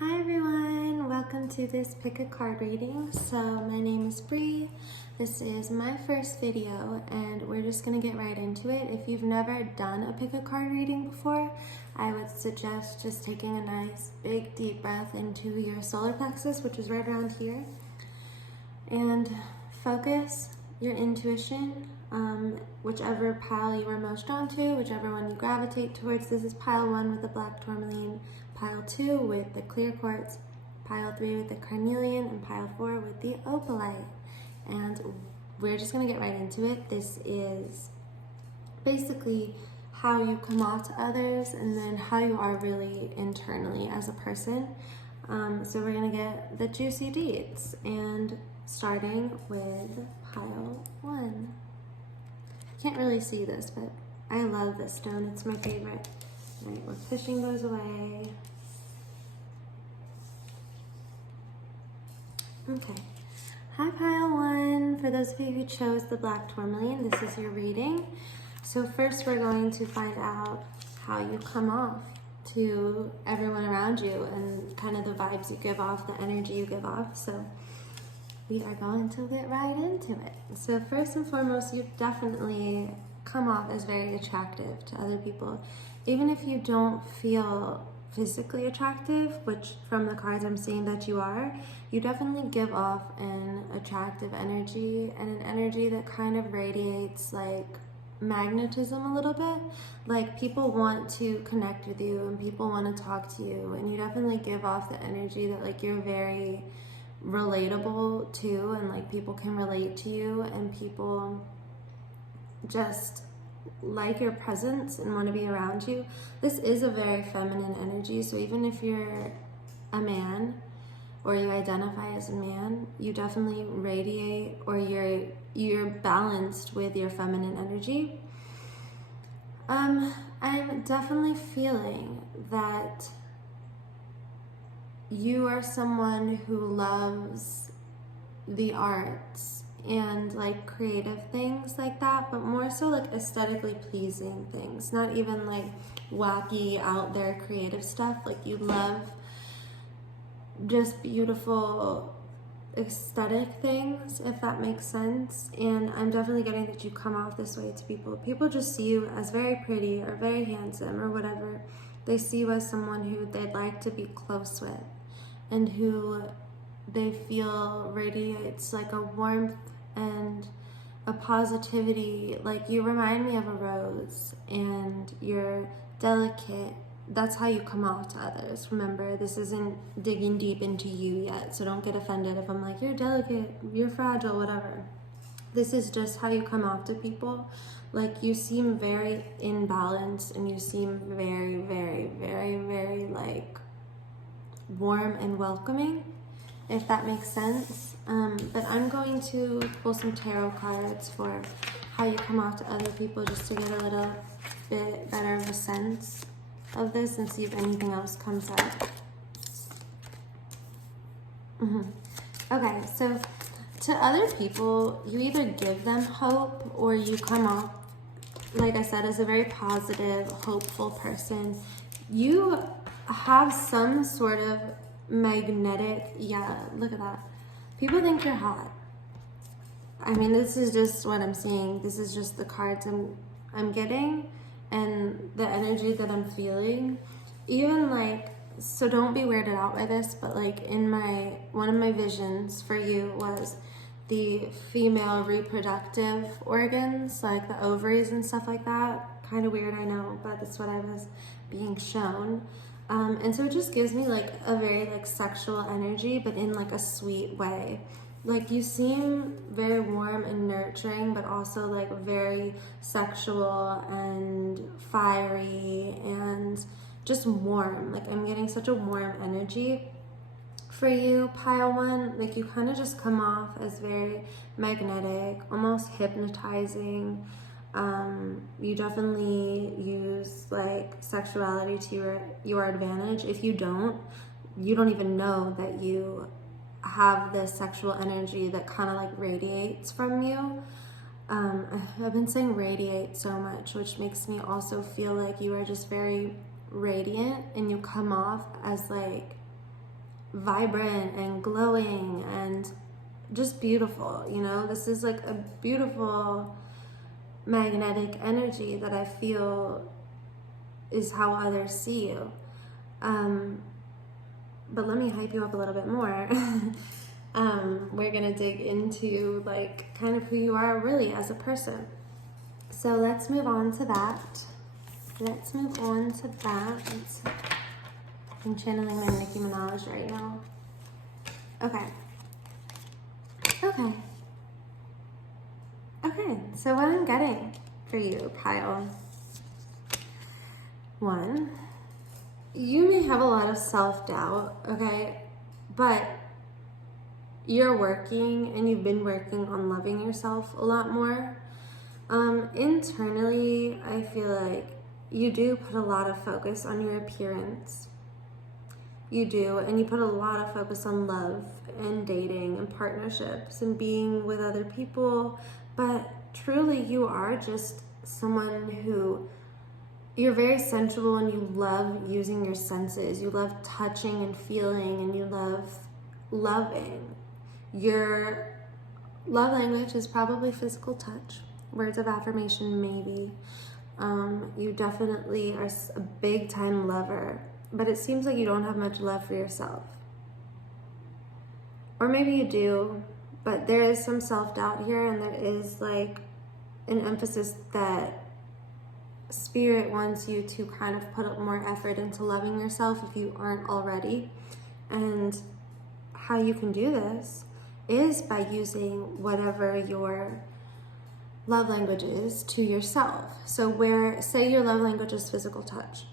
Hi everyone, welcome to this pick a card reading. So my name is Bree. This is my first video and we're just gonna get right into it. If you've never done a pick a card reading before, I would suggest just taking a nice big deep breath into your solar plexus, which is right around here, and focus your intuition, whichever pile you are most drawn to, whichever one you gravitate towards. This is pile 1 with the black tourmaline, pile 2 with the clear quartz, pile 3 with the carnelian, and pile 4 with the opalite. And we're just going to get right into it. This is basically how you come off to others and then how you are really internally as a person. So we're going to get the juicy deets, and starting with pile 1. I can't really see this, but I love this stone. It's my favorite. All right, we're pushing those away. Okay. Hi, pile 1. For those of you who chose the black tourmaline, this is your reading. So first we're going to find out how you come off to everyone around you and kind of the vibes you give off, the energy you give off. So we are going to get right into it. So first and foremost, you definitely come off as very attractive to other people. Even if you don't feel physically attractive, which from the cards I'm seeing that you are, you definitely give off an attractive energy and an energy that kind of radiates like magnetism a little bit. Like people want to connect with you and people want to talk to you, and you definitely give off the energy that like you're very relatable to, and like people can relate to you, and people just like your presence and want to be around you. This is a very feminine energy, so even if you're a man or you identify as a man, you definitely radiate, or you're balanced with your feminine energy. I'm definitely feeling that you are someone who loves the arts and like creative things like that, but more so like aesthetically pleasing things, not even like wacky out there creative stuff. Like you love just beautiful aesthetic things, if that makes sense. And I'm definitely getting that you come off this way to people. People just see you as very pretty or very handsome or whatever. They see you as someone who they'd like to be close with and who they feel radiates like a warmth and a positivity. Like you remind me of a rose and you're delicate. That's how you come off to others. Remember, this isn't digging deep into you yet, so don't get offended if I'm like, you're delicate, you're fragile, whatever. This is just how you come off to people. Like you seem very in balance, and you seem very, very, very, very like warm and welcoming, if that makes sense. But I'm going to pull some tarot cards for how you come off to other people, just to get a little bit better of a sense of this and see if anything else comes up. Okay, so to other people, you either give them hope or you come off, like I said, as a very positive, hopeful person. You have some sort of magnetic, yeah, look at that. People think you're hot. I mean, this is just what I'm seeing. This is just the cards I'm getting and the energy that I'm feeling. Even like, so don't be weirded out by this, but like in one of my visions for you was the female reproductive organs, like the ovaries and stuff like that. Kind of weird, I know, but that's what I was being shown. And so it just gives me like a very like sexual energy, but in like a sweet way. Like you seem very warm and nurturing, but also like very sexual and fiery and just warm. Like I'm getting such a warm energy for you, pile 1. Like you kind of just come off as very magnetic, almost hypnotizing. You definitely use like sexuality to your advantage. If you don't even know that you have this sexual energy that kind of like radiates from you. I've been saying radiate so much, which makes me also feel like you are just very radiant, and you come off as like vibrant and glowing and just beautiful, you know? This is like a beautiful magnetic energy that I feel is how others see you. But let me hype you up a little bit more. We're gonna dig into like kind of who you are really as a person. So let's move on to that. I'm channeling my Nicki Minaj right now. Okay, so what I'm getting for you, Pile. 1, you may have a lot of self-doubt, okay? But you're working and you've been working on loving yourself a lot more. Internally, I feel like you do put a lot of focus on your appearance. You do, and you put a lot of focus on love and dating and partnerships and being with other people, but truly you are just someone who, you're very sensual and you love using your senses. You love touching and feeling, and you love loving. Your love language is probably physical touch, words of affirmation maybe. You definitely are a big time lover, but it seems like you don't have much love for yourself. Or maybe you do, but there is some self-doubt here, and there is like an emphasis that Spirit wants you to kind of put up more effort into loving yourself if you aren't already. And how you can do this is by using whatever your love language is to yourself. So say your love language is physical touch,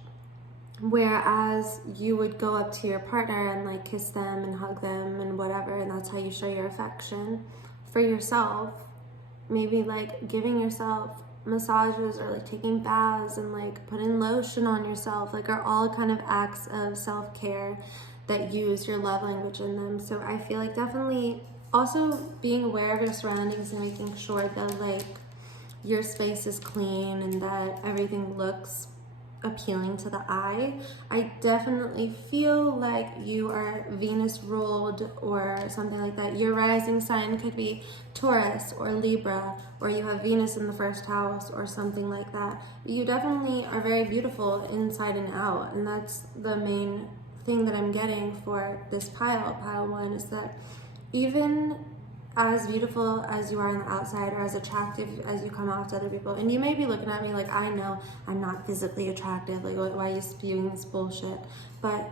whereas you would go up to your partner and like kiss them and hug them and whatever, and that's how you show your affection. For yourself, maybe like giving yourself massages or like taking baths and like putting lotion on yourself, like are all kind of acts of self-care that use your love language in them. So I feel like definitely also being aware of your surroundings and making sure that like your space is clean and that everything looks appealing to the eye. I definitely feel like you are Venus ruled or something like that. Your rising sign could be Taurus or Libra, or you have Venus in the first house or something like that. You definitely are very beautiful inside and out, and that's the main thing that I'm getting for this pile 1, is that even as beautiful as you are on the outside, or as attractive as you come off to other people, and you may be looking at me like, I know I'm not physically attractive, like why are you spewing this bullshit? But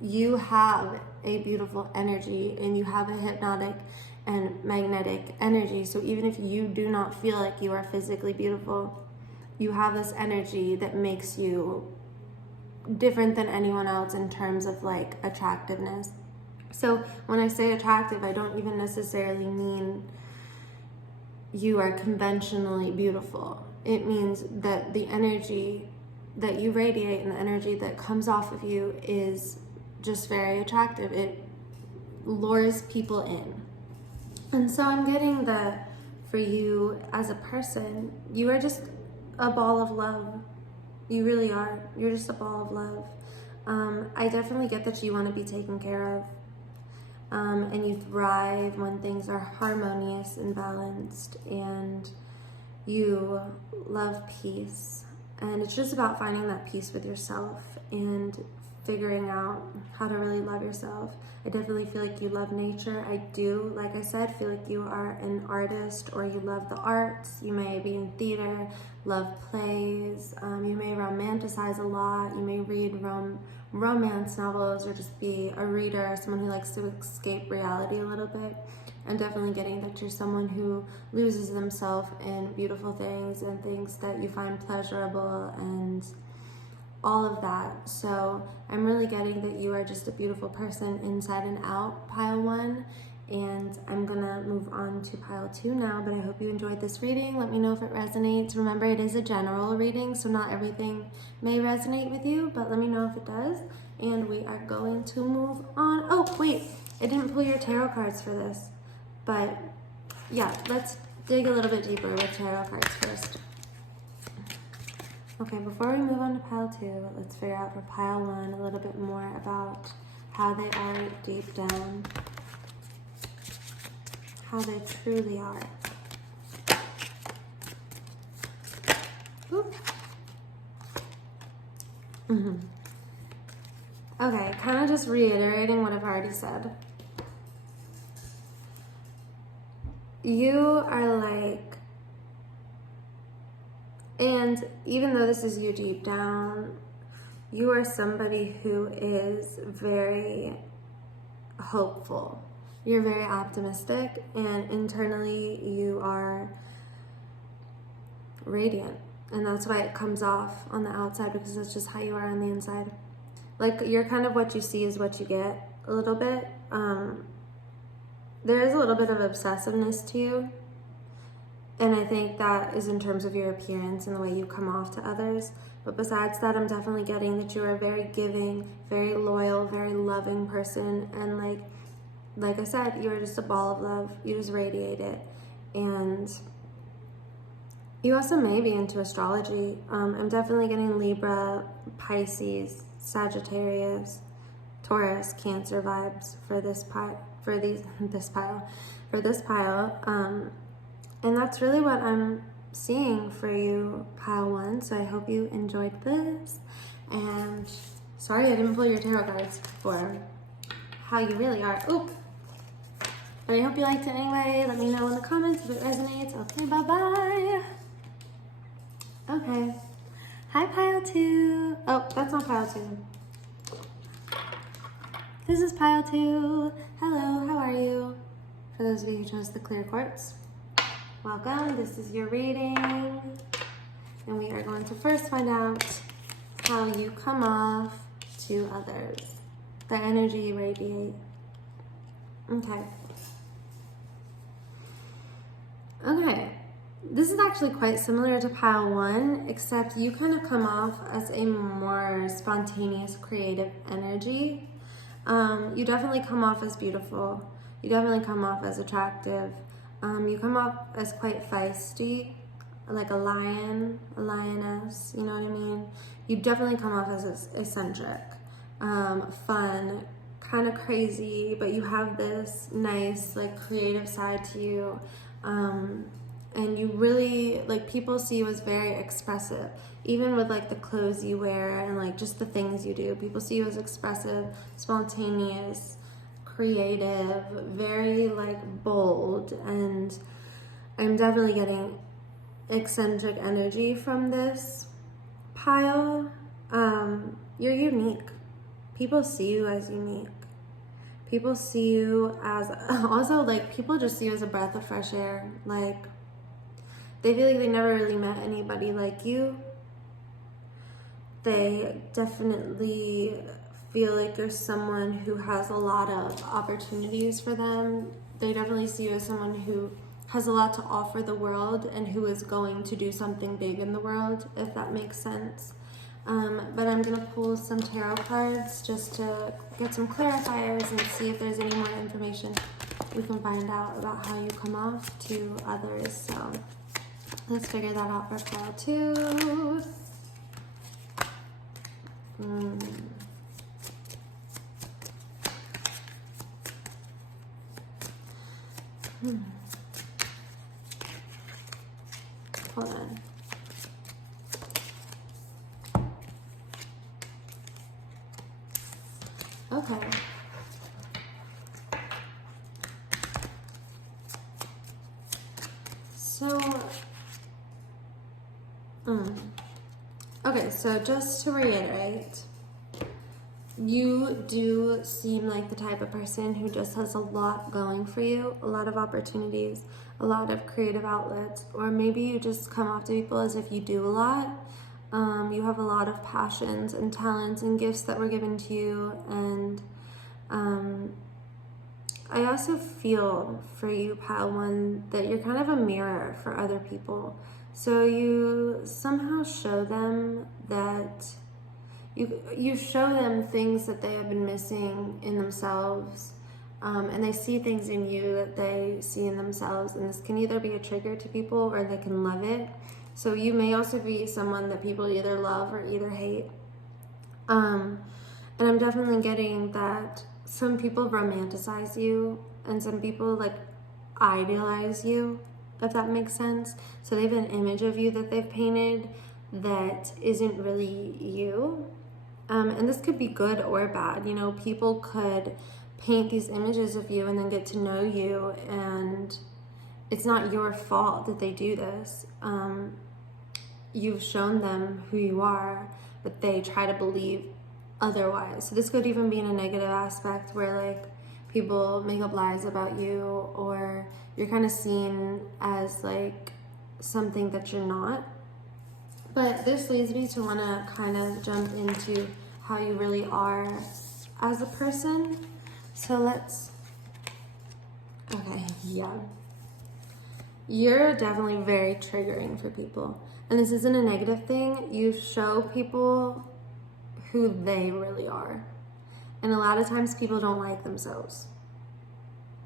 you have a beautiful energy and you have a hypnotic and magnetic energy. So even if you do not feel like you are physically beautiful, you have this energy that makes you different than anyone else in terms of like attractiveness. So when I say attractive, I don't even necessarily mean you are conventionally beautiful. It means that the energy that you radiate and the energy that comes off of you is just very attractive. It lures people in. And so I'm getting that for you as a person, you are just a ball of love. You really are. You're just a ball of love. I definitely get that you want to be taken care of. And you thrive when things are harmonious and balanced, and you love peace. And it's just about finding that peace with yourself and figuring out how to really love yourself. I definitely feel like you love nature. I do, like I said, feel like you are an artist, or you love the arts. You may be in theater, love plays. You may romanticize a lot. You may read romance novels, or just be a reader, someone who likes to escape reality a little bit. I'm definitely getting that you're someone who loses themselves in beautiful things and things that you find pleasurable and all of that. So I'm really getting that you are just a beautiful person inside and out, pile 1. And I'm gonna move on to pile 2 now, but I hope you enjoyed this reading. Let me know if it resonates. Remember, it is a general reading, so not everything may resonate with you, but let me know if it does. And we are going to move on. Oh, wait, I didn't pull your tarot cards for this, but yeah, let's dig a little bit deeper with tarot cards first. Okay, before we move on to pile 2, let's figure out for pile 1 a little bit more about how they are deep down, how they truly are. Okay, kind of just reiterating what I've already said. You are like, and even though this is you deep down, you are somebody who is very hopeful. You're very optimistic, and internally you are radiant. And that's why it comes off on the outside, because that's just how you are on the inside. Like, you're kind of what you see is what you get a little bit. There is a little bit of obsessiveness to you. And I think that is in terms of your appearance and the way you come off to others. But besides that, I'm definitely getting that you are a very giving, very loyal, very loving person. And like I said, you're just a ball of love. You just radiate it. And you also may be into astrology. I'm definitely getting Libra, Pisces, Sagittarius, Taurus, Cancer vibes for this pile. And that's really what I'm seeing for you, pile 1. So I hope you enjoyed this. And sorry I didn't pull your tarot cards for how you really are. Oop. But I hope you liked it anyway. Let me know in the comments if it resonates. Okay, bye-bye. Okay. Hi, pile 2. Oh, that's not pile 2. This is pile 2. Hello, how are you? For those of you who chose the clear quartz, welcome. This is your reading. And we are going to first find out how you come off to others. The energy you radiate. Okay. Okay. This is actually quite similar to pile 1, except you kind of come off as a more spontaneous, creative energy. You definitely come off as beautiful. You definitely come off as attractive. You come off as quite feisty, like a lion, a lioness, you know what I mean? You definitely come off as eccentric, fun, kind of crazy, but you have this nice, like, creative side to you. And you really, like, people see you as very expressive, even with, like, the clothes you wear and, like, just the things you do. People see you as expressive, spontaneous, creative, very, like, bold. And I'm definitely getting eccentric energy from this pile. You're unique. People see you as unique. People see you as, also, like, people just see you as a breath of fresh air. Like, they feel like they never really met anybody like you. They definitely feel like you're someone who has a lot of opportunities for them. They definitely see you as someone who has a lot to offer the world and who is going to do something big in the world, if that makes sense. But I'm going to pull some tarot cards just to get some clarifiers and see if there's any more information we can find out about how you come off to others. So let's figure that out for pile 2. Hold on. Okay. Okay, so just to reiterate, you do seem like the type of person who just has a lot going for you, a lot of opportunities, a lot of creative outlets, or maybe you just come off to people as if you do a lot. You have a lot of passions and talents and gifts that were given to you, and I also feel for you, pile 1, that you're kind of a mirror for other people. So you somehow show them that you show them things that they have been missing in themselves, and they see things in you that they see in themselves, and this can either be a trigger to people or they can love it. So you may also be someone that people either love or either hate. And I'm definitely getting that some people romanticize you and some people like idealize you, if that makes sense. So they have an image of you that they've painted that isn't really you. And this could be good or bad. You know, people could paint these images of you and then get to know you, and it's not your fault that they do this. You've shown them who you are, but they try to believe otherwise. So this could even be in a negative aspect where like people make up lies about you, or you're kind of seen as like something that you're not. But this leads me to want to kind of jump into how you really are as a person. So okay, yeah. You're definitely very triggering for people. And this isn't a negative thing. You show people who they really are. And a lot of times people don't like themselves.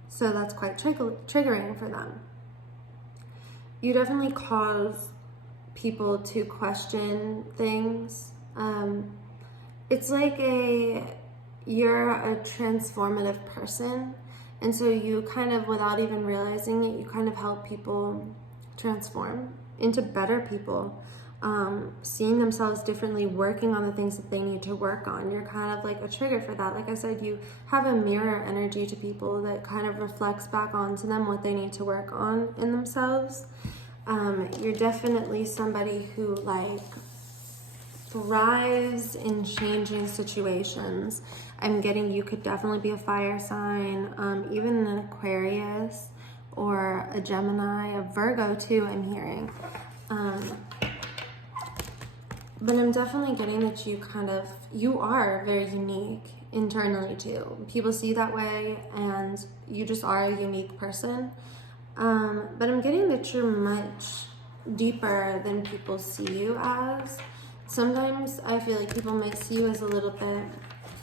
So that's quite triggering for them. You definitely cause people to question things. It's like you're a transformative person. And so you kind of, without even realizing it, you kind of help people transform into better people, seeing themselves differently, working on the things that they need to work on. You're kind of like a trigger for that. Like I said, you have a mirror energy to people that kind of reflects back onto them what they need to work on in themselves. You're definitely somebody who like thrives in changing situations. I'm getting you could definitely be a fire sign, even an Aquarius or a Gemini, a Virgo too, I'm hearing. But I'm definitely getting that you are very unique internally too. People see you that way, and you just are a unique person. But I'm getting that you're much deeper than people see you as. Sometimes I feel like people might see you as a little bit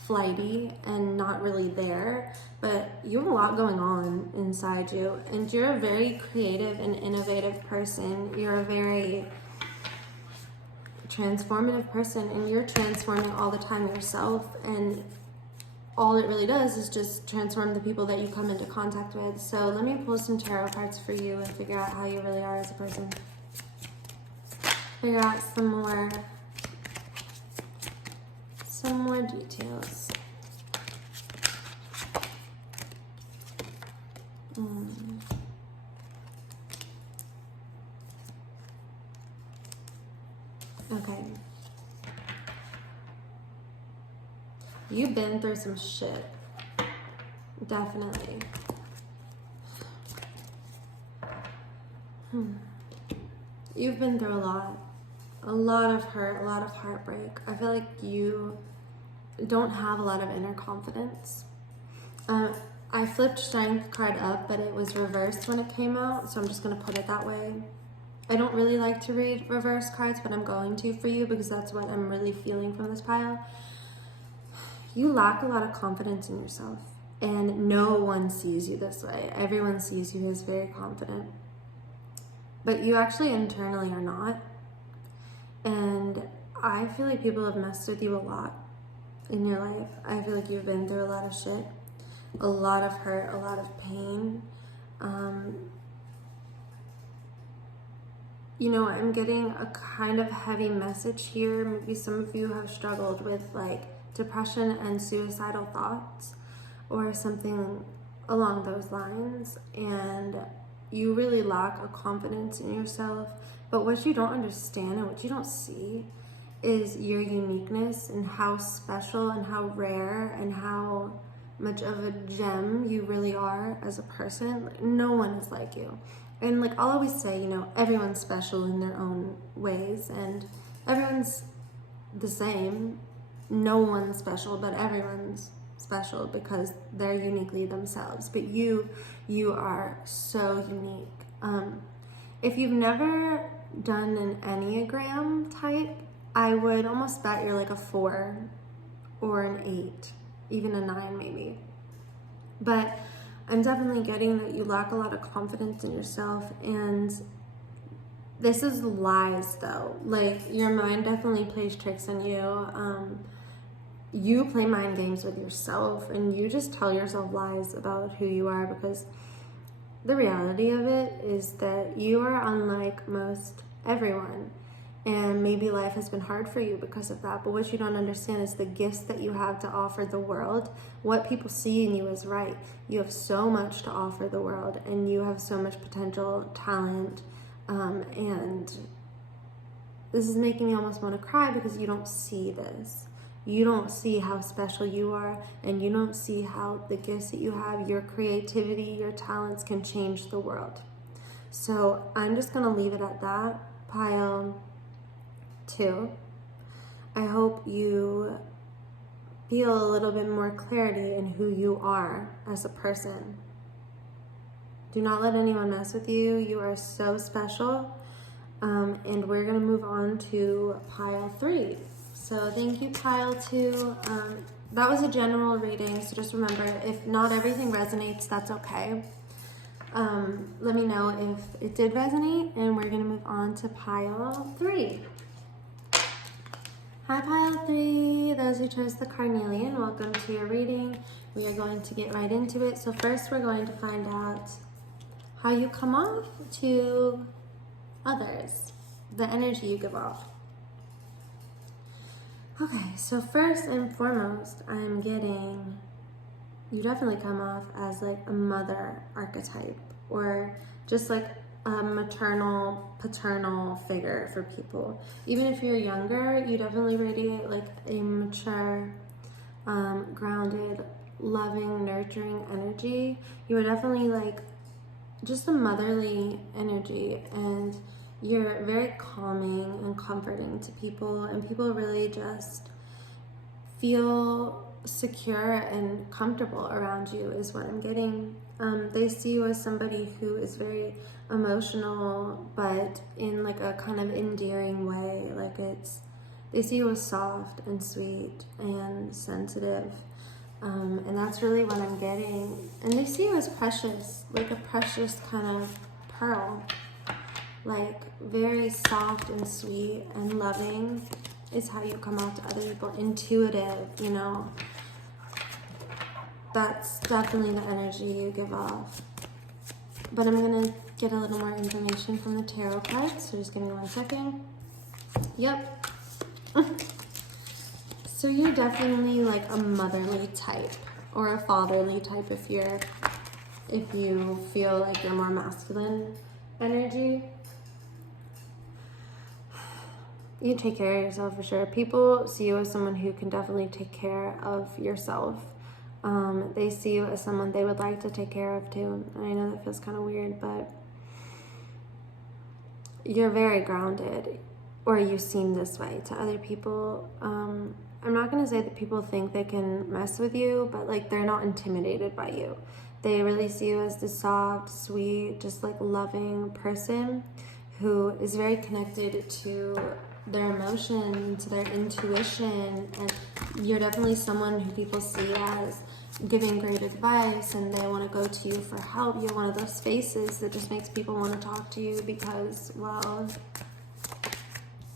flighty and not really there, but you have a lot going on inside you, and you're a very creative and innovative person. You're a very transformative person, and you're transforming all the time yourself, and all it really does is just transform the people that you come into contact with. So let me pull some tarot cards for you and figure out how you really are as a person. Figure out some more details. Okay. You've been through some shit. Definitely. You've been through a lot of hurt, a lot of heartbreak. I feel like you don't have a lot of inner confidence. I flipped Strength card up, but it was reversed when it came out, so I'm just going to put it that way. I don't really like to read reverse cards, but I'm going to for you because that's what I'm really feeling from this pile. You lack a lot of confidence in yourself, and no one sees you this way. Everyone sees you as very confident, but you actually internally are not. And I feel like people have messed with you a lot in your life. I feel like you've been through a lot of shit, a lot of hurt, a lot of pain. You know, I'm getting a kind of heavy message here. Maybe some of you have struggled with like depression and suicidal thoughts or something along those lines, and you really lack a confidence in yourself. But what you don't understand and what you don't see is your uniqueness and how special and how rare and how much of a gem you really are as a person. Like, no one is like you. And like I'll always say, you know, everyone's special in their own ways, and everyone's the same. No one's special, but everyone's special because they're uniquely themselves. But you are so unique. If you've never done an Enneagram type, I would almost bet you're like a 4 or an 8, even a 9 maybe. But I'm definitely getting that you lack a lot of confidence in yourself, and this is lies though. Like your mind definitely plays tricks on you. you play mind games with yourself and you just tell yourself lies about who you are, because the reality of it is that you are unlike most everyone. And maybe life has been hard for you because of that. But what you don't understand is the gifts that you have to offer the world. What people see in you is right. You have so much to offer the world, and you have so much potential, talent. And this is making me almost want to cry, because you don't see this. You don't see how special you are, and you don't see how the gifts that you have, your creativity, your talents can change the world. So I'm just going to leave it at that. Pile 2. I hope you feel a little bit more clarity in who you are as a person. Do not let anyone mess with you. You are so special. And we're going to move on to pile 3. So thank you, pile 2. That was a general reading, so just remember, if not everything resonates, that's okay. Let me know if it did resonate, and we're going to move on to pile 3. Hi, pile 3. Those who chose the carnelian, welcome to your reading. We are going to get right into it. So first, we're going to find out how you come off to others, the energy you give off. Okay, so first and foremost, I'm getting, you definitely come off as like a mother archetype, or just like a maternal, paternal figure for people. Even if you're younger, you definitely radiate like a mature, grounded, loving, nurturing energy. You are definitely like just a motherly energy, and you're very calming and comforting to people, and people really just feel secure and comfortable around you is what I'm getting. They see you as somebody who is very emotional, but in like a kind of endearing way. Like they see you as soft and sweet and sensitive. And that's really what I'm getting. And they see you as precious, like a precious kind of pearl. Like very soft and sweet and loving is how you come out to other people. Intuitive, you know. That's definitely the energy you give off. But I'm going to get a little more information from the tarot cards, so just give me 1 second. Yep. So you're definitely like a motherly type, or a fatherly type if you feel like you're more masculine energy. You take care of yourself for sure. People see you as someone who can definitely take care of yourself. They see you as someone they would like to take care of too. And I know that feels kind of weird, but you're very grounded, or you seem this way to other people. I'm not going to say that people think they can mess with you, but like they're not intimidated by you. They really see you as the soft, sweet, just like loving person who is very connected to their emotions, their intuition, and you're definitely someone who people see as giving great advice, and they want to go to you for help. You're one of those faces that just makes people want to talk to you because, well,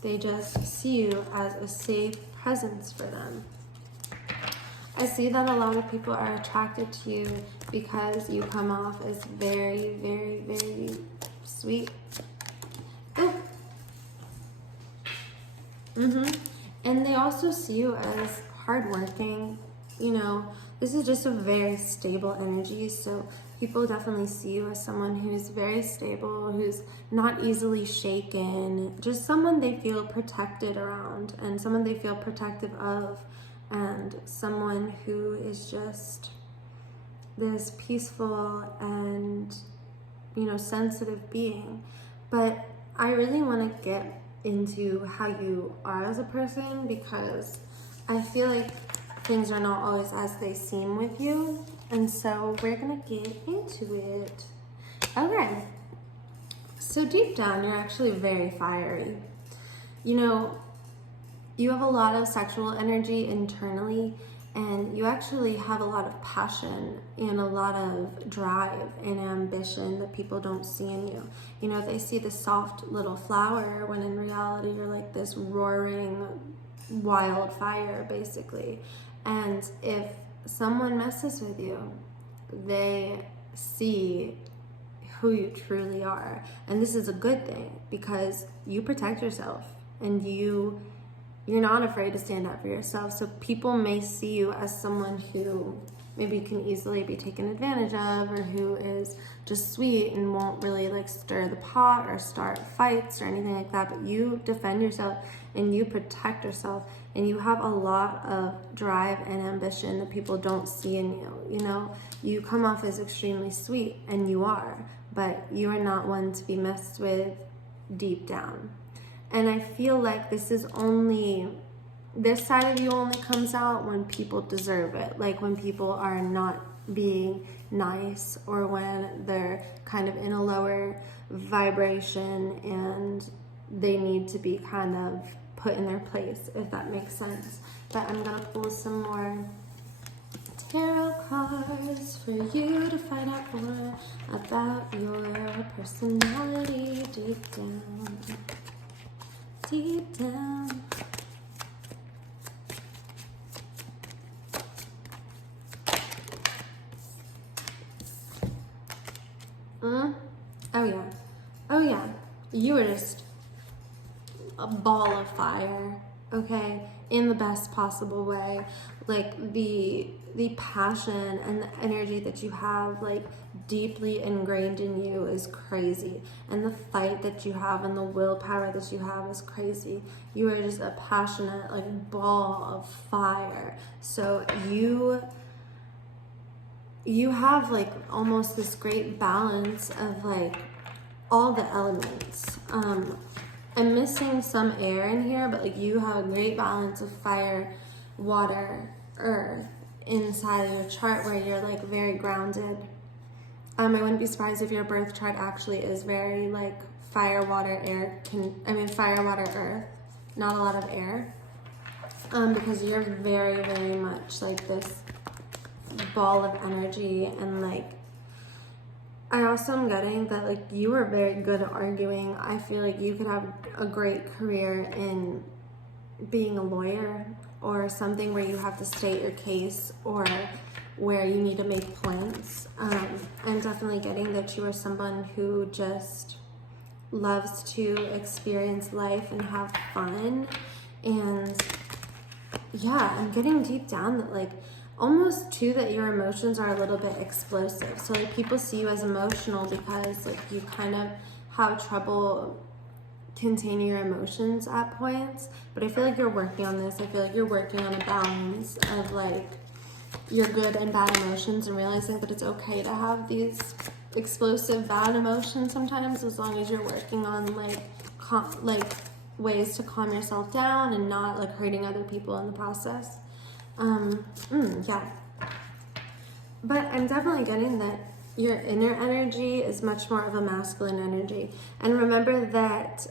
they just see you as a safe presence for them. I see that a lot of people are attracted to you because you come off as very, very, very sweet. Oh. And they also see you as hardworking. You know, this is just a very stable energy, so people definitely see you as someone who's very stable, who's not easily shaken, just someone they feel protected around, and someone they feel protective of, and someone who is just this peaceful and, you know, sensitive being. But I really want to get into how you are as a person, because I feel like things are not always as they seem with you, and so we're gonna get into it. Okay, so deep down you're actually very fiery. You know, you have a lot of sexual energy internally, and you actually have a lot of passion and a lot of drive and ambition that people don't see in you. You know, they see the soft little flower, when in reality you're like this roaring wildfire, basically. And if someone messes with you, they see who you truly are. And this is a good thing because you protect yourself and you're not afraid to stand up for yourself. So people may see you as someone who maybe can easily be taken advantage of, or who is just sweet and won't really like stir the pot or start fights or anything like that. But you defend yourself and you protect yourself, and you have a lot of drive and ambition that people don't see in you. You know, you come off as extremely sweet, and you are, but you are not one to be messed with deep down. And I feel like this side of you only comes out when people deserve it. Like when people are not being nice, or when they're kind of in a lower vibration and they need to be kind of put in their place, if that makes sense. But I'm gonna pull some more tarot cards for you to find out more about your personality deep down. Deep down. Oh yeah. You are just a ball of fire, okay? In the best possible way. Like the passion and the energy that you have, like deeply ingrained in you, is crazy. And the fight that you have and the willpower that you have is crazy. You are just a passionate, like, ball of fire. So you have like almost this great balance of like all the elements. I'm missing some air in here, but like you have a great balance of fire, water, earth inside of your chart, where you're like very grounded. I wouldn't be surprised if your birth chart actually is very like fire, water, air. Fire, water, earth. Not a lot of air. Because you're very, very much like this ball of energy. And like, I also am getting that like you are very good at arguing. I feel like you could have a great career in being a lawyer, or something where you have to state your case, or where you need to make points. I'm definitely getting that you are someone who just loves to experience life and have fun. And yeah, I'm getting deep down that like almost too that your emotions are a little bit explosive. So like people see you as emotional because like you kind of have trouble containing your emotions at points. But I feel like you're working on this. I feel like you're working on a balance of like your good and bad emotions, and realizing that it's okay to have these explosive bad emotions sometimes, as long as you're working on like ways to calm yourself down and not like hurting other people in the process. Yeah. But I'm definitely getting that your inner energy is much more of a masculine energy. And remember that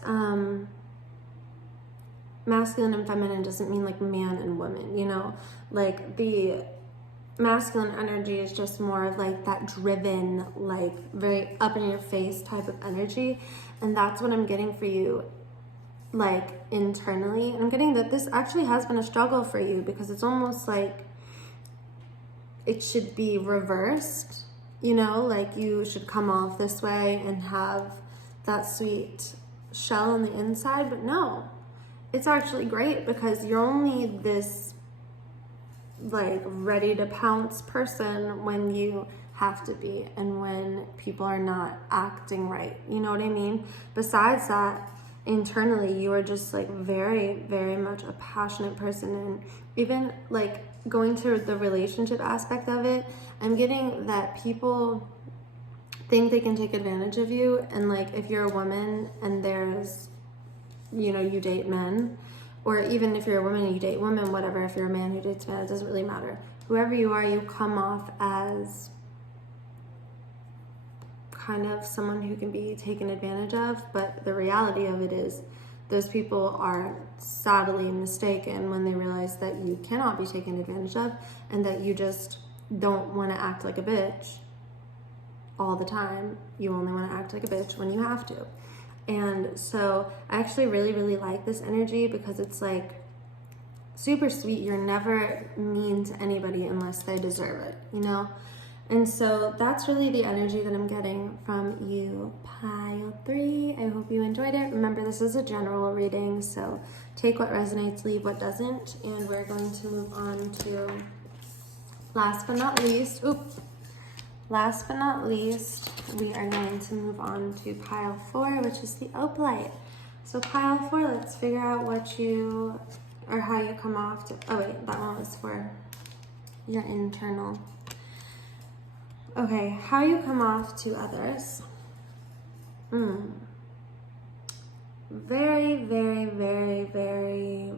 masculine and feminine doesn't mean like man and woman, you know? Like the masculine energy is just more of like that driven, like very up in your face type of energy. And that's what I'm getting for you, like internally. I'm getting that this actually has been a struggle for you, because it's almost like it should be reversed, you know, like you should come off this way and have that sweet shell on the inside. But no, it's actually great, because you're only this like ready to pounce person when you have to be, and when people are not acting right, you know what I mean? Besides that, internally you are just like very, very much a passionate person. And even like going to the relationship aspect of it, I'm getting that people think they can take advantage of you. And like if you're a woman and there's, you know, you date men, or even if you're a woman and you date women, whatever, if you're a man who dates men, it doesn't really matter. Whoever you are, you come off as kind of someone who can be taken advantage of. But the reality of it is those people are sadly mistaken when they realize that you cannot be taken advantage of, and that you just don't want to act like a bitch all the time. You only want to act like a bitch when you have to. And so I actually really, really like this energy, because it's like super sweet. You're never mean to anybody unless they deserve it, you know? And so that's really the energy that I'm getting from you, pile 3. I hope you enjoyed it. Remember, this is a general reading, so take what resonates, leave what doesn't. And we're going to move on to, last but not least, we are going to move on to pile 4, which is the Opalite. So pile 4, let's figure out what you, or how you come off to, oh wait, that one was for your internal. Okay, how you come off to others. Very, very, very, very,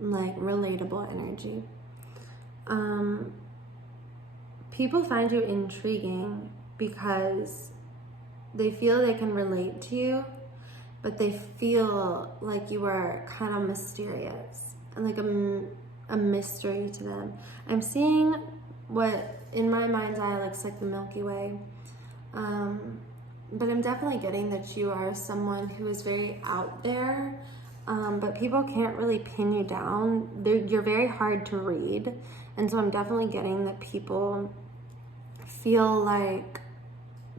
like, relatable energy. People find you intriguing because they feel they can relate to you, but they feel like you are kind of mysterious and like a mystery to them. I'm seeing what in my mind's eye looks like the Milky Way, but I'm definitely getting that you are someone who is very out there, but people can't really pin you down. You're very hard to read, and so I'm definitely getting that people feel like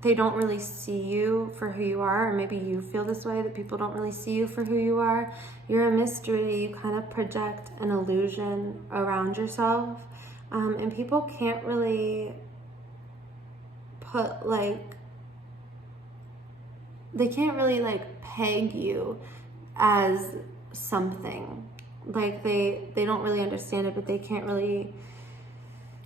they don't really see you for who you are, or maybe you feel this way, that people don't really see you for who you are. You're a mystery. You kind of project an illusion around yourself, and people can't really put, like, they can't really, like, peg you as something. Like, they don't really understand it, but they can't really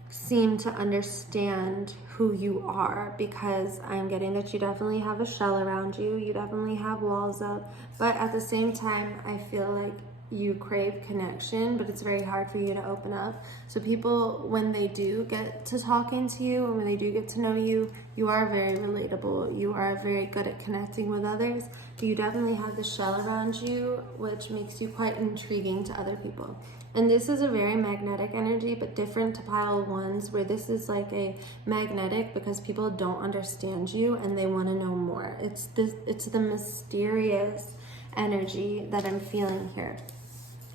seem to understand who you are, because I'm getting that you definitely have a shell around you. You definitely have walls up, but at the same time, I feel like you crave connection, but it's very hard for you to open up. So people, when they do get to talking to you, and when they do get to know you, you are very relatable. You are very good at connecting with others, but you definitely have the shell around you, which makes you quite intriguing to other people. And this is a very magnetic energy, but different to pile 1s, where this is like a magnetic because people don't understand you and they want to know more. It's the mysterious energy that I'm feeling here.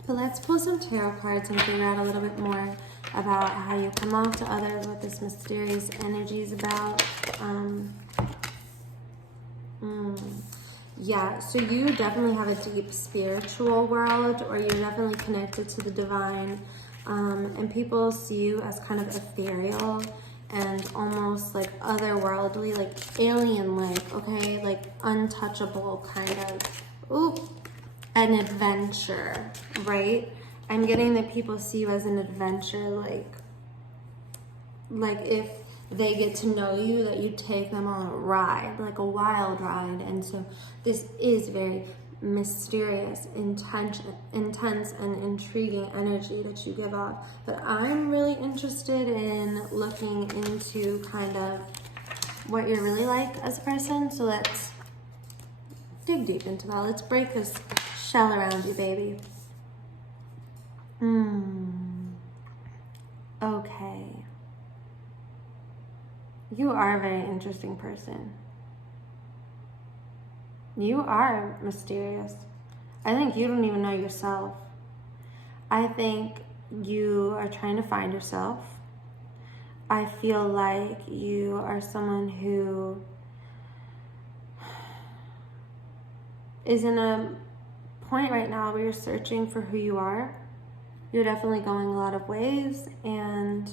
But let's pull some tarot cards and figure out a little bit more about how you come off to others, what this mysterious energy is about. Yeah, so you definitely have a deep spiritual world, or you're definitely connected to the divine, and people see you as kind of ethereal and almost like otherworldly, like alien-like, okay, like untouchable kind of, an adventure, right? I'm getting that people see you as an adventure, like if they get to know you, that you take them on a ride, like a wild ride. And so this is very mysterious, intense and intriguing energy that you give off. But I'm really interested in looking into kind of what you're really like as a person. So let's dig deep into that. Let's break this shell around you, baby. Okay. You are a very interesting person. You are mysterious. I think you don't even know yourself. I think you are trying to find yourself. I feel like you are someone who is in a point right now where you're searching for who you are. You're definitely going a lot of ways, and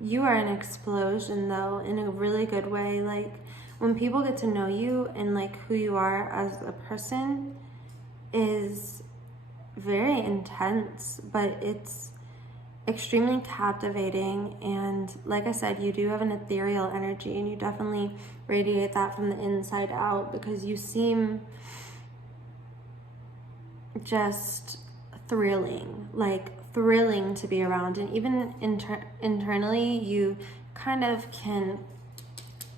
you are an explosion, though, in a really good way. Like, when people get to know you and like who you are as a person is very intense, but it's extremely captivating. And like I said, you do have an ethereal energy, and you definitely radiate that from the inside out, because you seem just thrilling, like thrilling to be around. And even internally, you kind of can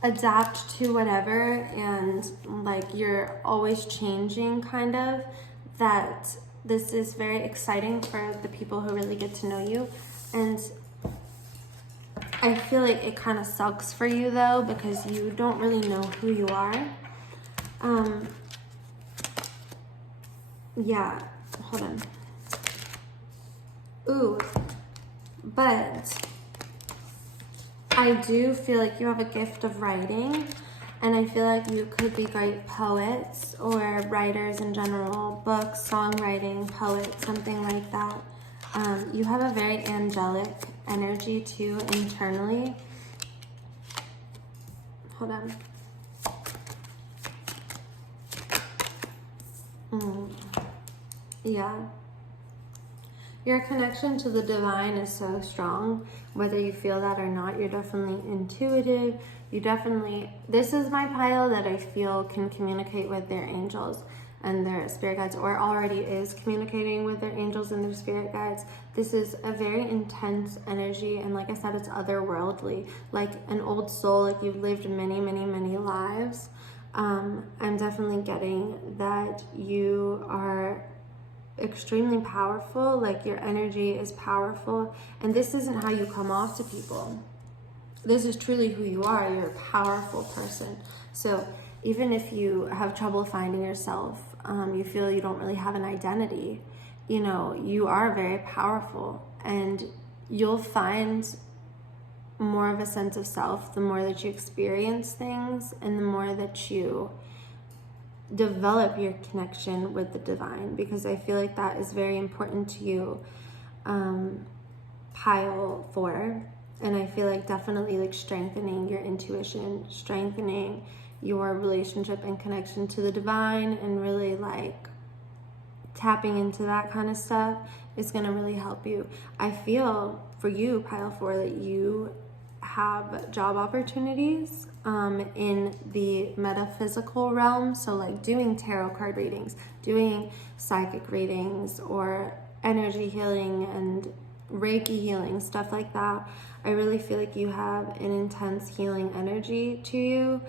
adapt to whatever, and like you're always changing, kind of. That this is very exciting for the people who really get to know you. And I feel like it kind of sucks for you, though, because you don't really know who you are. Yeah, hold on. Ooh, but I do feel like you have a gift of writing, and I feel like you could be great poets or writers in general, books, songwriting, poets, something like that. You have a very angelic energy too internally. Hold on. Yeah. Your connection to the divine is so strong, whether you feel that or not. You're definitely intuitive. You definitely, this is my pile that I feel can communicate with their angels and their spirit guides, or already is communicating with their angels and their spirit guides. This is a very intense energy, and like I said, it's otherworldly, like an old soul, like you've lived many, many, many lives. I'm definitely getting that you are extremely powerful, like your energy is powerful, and this isn't how you come off to people. This is truly who you are. You're a powerful person. So even if you have trouble finding yourself, you feel you don't really have an identity, you know, you are very powerful, and you'll find more of a sense of self the more that you experience things and the more that you develop your connection with the divine, because I feel like that is very important to you, pile 4. And I feel like definitely like strengthening your intuition, strengthening your relationship and connection to the divine, and really like tapping into that kind of stuff is going to really help you. I feel for you, pile 4, that you have job opportunities in the metaphysical realm. So like doing tarot card readings, doing psychic readings, or energy healing and Reiki healing, stuff like that. I really feel like you have an intense healing energy to you.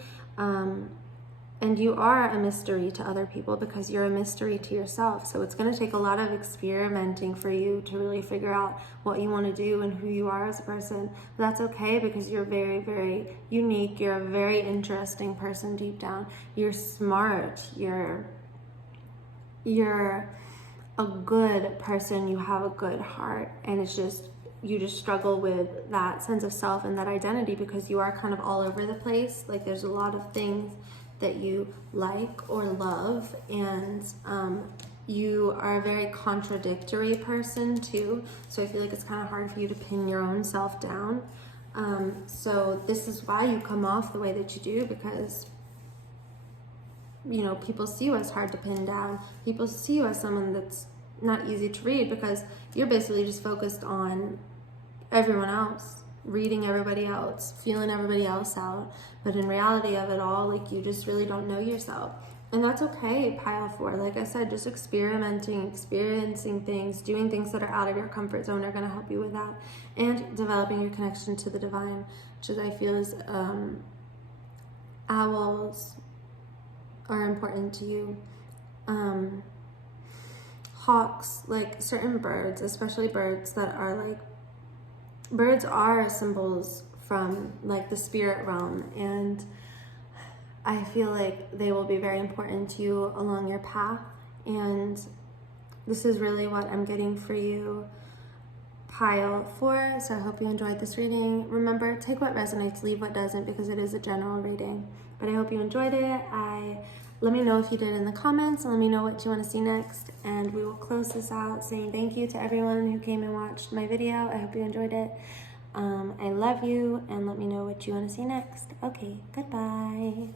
And you are a mystery to other people because you're a mystery to yourself. So it's going to take a lot of experimenting for you to really figure out what you want to do and who you are as a person. But that's okay, because you're very, very unique. You're a very interesting person deep down. You're smart. You're a good person. You have a good heart. And it's just, you just struggle with that sense of self and that identity because you are kind of all over the place. Like there's a lot of things that you like or love, and you are a very contradictory person too, so I feel like it's kind of hard for you to pin your own self down. So this is why you come off the way that you do, because you know, people see you as hard to pin down. People see you as someone that's not easy to read, because you're basically just focused on everyone else, reading everybody else, feeling everybody else out. But in reality of it all, like, you just really don't know yourself. And that's okay, pile 4. Like I said, just experimenting, experiencing things, doing things that are out of your comfort zone are going to help you with that. And developing your connection to the divine, which is, I feel, is owls are important to you. Hawks, like certain birds, especially birds that are like, birds are symbols from like the spirit realm, and I feel like they will be very important to you along your path. And this is really what I'm getting for you, pile 4. So I hope you enjoyed this reading. Remember, take what resonates, leave what doesn't, because it is a general reading. But I hope you enjoyed it. Let me know if you did in the comments, and let me know what you want to see next. And we will close this out saying thank you to everyone who came and watched my video. I hope you enjoyed it. I love you, and let me know what you want to see next. Okay, goodbye.